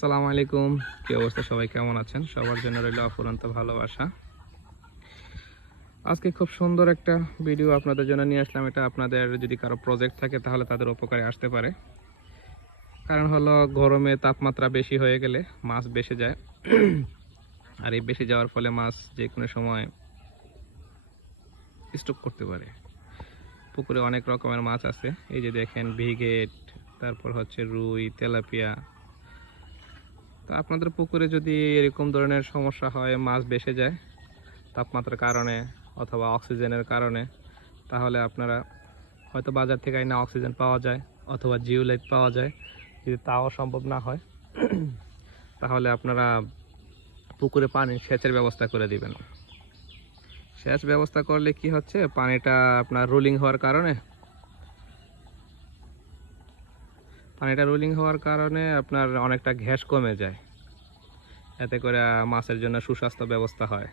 আসসালামু আলাইকুম। কি অবস্থা, সবাই কেমন আছেন? সবার জন্য রইল অফুরন্ত ভালোবাসা। আজকে খুব সুন্দর একটা ভিডিও আপনাদের জন্য নিয়ে আসলাম। এটা আপনাদের যদি কারো প্রজেক্ট থাকে তাহলে তাদের উপকারে আসতে পারে। কারণ হলো গরমে তাপমাত্রা বেশি হয়ে গেলে মাছ বেশি যায়। আর এই বেশি যাওয়ার ফলে মাছ যে কোনো সময় স্টক করতে পারে। পুকুরে অনেক রকমের মাছ আছে, এই যে দেখেন ভিগেট, তারপর হচ্ছে রুই, তেলাপিয়া। তো আপনাদের পুকুরে যদি এরকম ধরনের সমস্যা হয়, মাছ বেশি যায় তাপমাত্রার কারণে অথবা অক্সিজেনের কারণে, তাহলে আপনারা হয়তো বাজার থেকে আইনা অক্সিজেন পাওয়া যায় অথবা জিওলাইট পাওয়া যায়। যদি তাও সম্ভব না হয় তাহলে আপনারা পুকুরে পানি সেচের ব্যবস্থা করে দিবেন। সেচ ব্যবস্থা করলে কি হচ্ছে, পানিটা আপনার রোলিং হওয়ার কারণে আপনার অনেকটা গ্যাস কমে যায়। এতে করে মাছের জন্য সুস্বাস্থ্য ব্যবস্থা হয়।